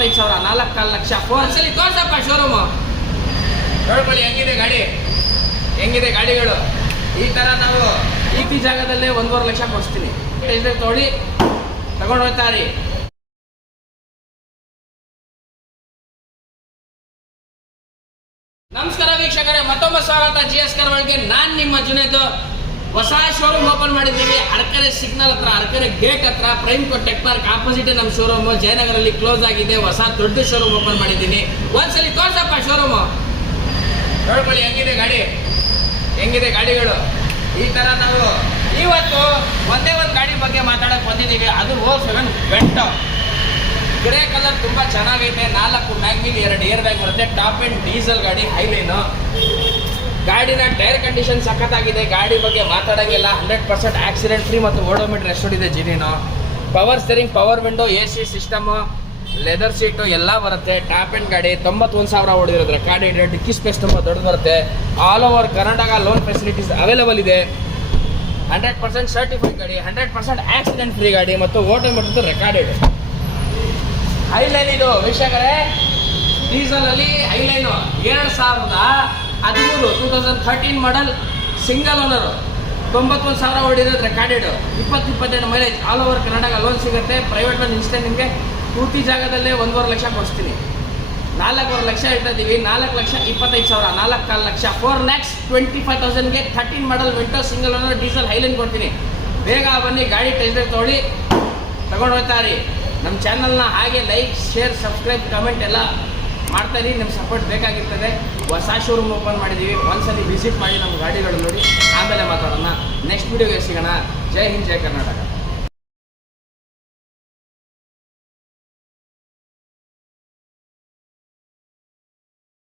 25,000 4.25 ಲಕ್ಷ. ಒಂದ್ಸಲಿ ತೋರ್ಸಪ್ಪ ಶೋರೂಮು ನೋಡ್ಕೊಳ್ಳಿ ಹೆಂಗಿದೆ ಗಾಡಿಗಳು. ಈ ತರ ನಾವು ಈ ಜಾಗದಲ್ಲೇ 1.5 ಲಕ್ಷ ಕೊಡಿಸ್ತೀನಿ. ತೊಗೊಳ್ಳಿ ತಗೊಂಡು ಹೋಗ್ತಾರಿ. ನಮಸ್ಕಾರ ವೀಕ್ಷಕರೇ, ಮತ್ತೊಮ್ಮೆ ಸ್ವಾಗತ GS ಕರ್ವಾಳ್ಗೆ. ನಾನ್ ನಿಮ್ಮ ಜುನೇದ್. ಹೊಸ ಶೋರೂಮ್ ಓಪನ್ ಮಾಡಿದ್ದೀವಿ ಅರಕೆರೆ ಸಿಗ್ನಲ್ ಹತ್ರ, ಅರಕೆರೆ ಗೇಟ್ ಹತ್ರ, ಪ್ರೈಮ್ ಕೋಟ್ ಟೆಕ್ ಪಾರ್ಕ್ ಆಪೋಸಿಟ್ ನಮ್ಮ ಶೋರೂಮ್. ಜಯನಗರಲ್ಲಿ ಕ್ಲೋಸ್ ಆಗಿದೆ. ಹೊಸ ದೊಡ್ಡ ಶೋರೂಮ್ ಓಪನ್ ಮಾಡಿದ್ದೀನಿ. ಒಂದ್ಸಲಿ ತೋರ್ಸಪ್ಪ ಶೋರೂಮು ನೋಡ್ಕೊಳ್ಳಿ ಹೆಂಗಿದೆ ಗಾಡಿಗಳು. ಈ ತರ ನಾವು ಇವತ್ತು ಒಂದೇ ಒಂದು ಗಾಡಿ ಬಗ್ಗೆ ಮಾತಾಡಕ್ ಬಂದಿದ್ದೀವಿ. ಅದು O7 ವೆಂಟೋ ಗ್ರೇ ಕಲರ್, ತುಂಬಾ ಚೆನ್ನಾಗೈತೆ. 4 ಮ್ಯಾಗ್ವಿಲ್, 2 ಏರ್ ಬ್ಯಾಗ್ ಬರುತ್ತೆ. ಟಾಪ್ ಎಂಡ್ ಡೀಸೆಲ್ ಗಾಡಿ, ಹೈಲೈನು ಗಾಡಿನ ಟೈರ್ ಕಂಡೀಷನ್ ಸಖತ್ತಾಗಿದೆ. ಗಾಡಿ ಬಗ್ಗೆ ಮಾತಾಡಂಗಿಲ್ಲ. 100% ಆಕ್ಸಿಡೆಂಟ್ ಫ್ರೀ ಮತ್ತು ಓಡೋಮೀಟರ್ ಎಷ್ಟೊಂದು ಇದೆ ಜಿನಿನು. Power steering, power window, AC system, leather seat ಎಲ್ಲ ಬರುತ್ತೆ. ಟಾಪ್ ಎಂಡ್ ಗಾಡಿ, 91,000 ಓಡಿರೋದು ರೆಕಾರ್ಡ್ ಇದೆ. ಡಿಕ್ಕಿ ಸ್ಪೇಸ್ ತುಂಬ ದೊಡ್ಡದು ಬರುತ್ತೆ. All over Karnataka loan facilities available ಇದೆ. 100% ಸರ್ಟಿಫೈಡ್ ಗಾಡಿ, 100% ಆಕ್ಸಿಡೆಂಟ್ ಫ್ರೀ ಗಾಡಿ ಮತ್ತು ಓಡೋಮೀಟರ್ ರೆಕಾರ್ಡ್ ಇದೆ. ಹೈಲೈನ್ ಇದು ವೀಕ್ಷಕರೇ, ಡೀಸೆಲ್ ಅಲ್ಲಿ ಹೈಲೈನು 2013 2013 ಮಾಡಲ್, ಸಿಂಗಲ್ ಓನರ್, 91,000 ಓಡಿರೋದು recorded, 20-22 mileage. All over Karnataka loan ಸಿಗುತ್ತೆ. ಪ್ರೈವೇಟ್ ಲೋನ್ ಇನ್ಸ್ಟೆಂಟ್ ನಿಮಗೆ ಪೂರ್ತಿ ಜಾಗದಲ್ಲೇ 1.5 ಲಕ್ಷ ಕೊಡಿಸ್ತೀನಿ. 4.5 ಲಕ್ಷ ಇಡ್ತಾ ಇದ್ದೀವಿ. 4,25,000 4.25 ಲಕ್ಷ. 4,25,000ಗೆ 13 model Vento single owner diesel Highline ಕೊಡ್ತೀನಿ. ಬೇಗ ಬನ್ನಿ, ಗಾಡಿ ಟೆಸ್ಟ್ ಡ್ರೈವ್ ತೊಗೊಳ್ಳಿ, ತಗೊಂಡು ಹೋಗ್ತಾರಿ. ನಮ್ಮ ಚಾನಲ್ನ ಹಾಗೆ ಲೈಕ್, ಶೇರ್, ಸಬ್ಸ್ಕ್ರೈಬ್, ಕಮೆಂಟ್ ಎಲ್ಲ ಮಾಡ್ತಾಯಿರಿ. ನಿಮ್ಮ ಸಪೋರ್ಟ್ ಬೇಕಾಗಿರ್ತದೆ. ಹೊಸ ಶೋರೂಮ್ ಓಪನ್ ಮಾಡಿದ್ದೀವಿ. ಒಂದ್ಸಲಿ ವಿಸಿಟ್ ಮಾಡಿ ನಮ್ಮ ಗಾಡಿಗಳು ನೋಡಿ, ಆಮೇಲೆ ಮಾತಾಡೋಣ. ನೆಕ್ಸ್ಟ್ ವಿಡಿಯೋಗೆ ಸಿಗೋಣ. ಜೈ ಹಿಂದ್, ಜೈ ಕರ್ನಾಟಕ.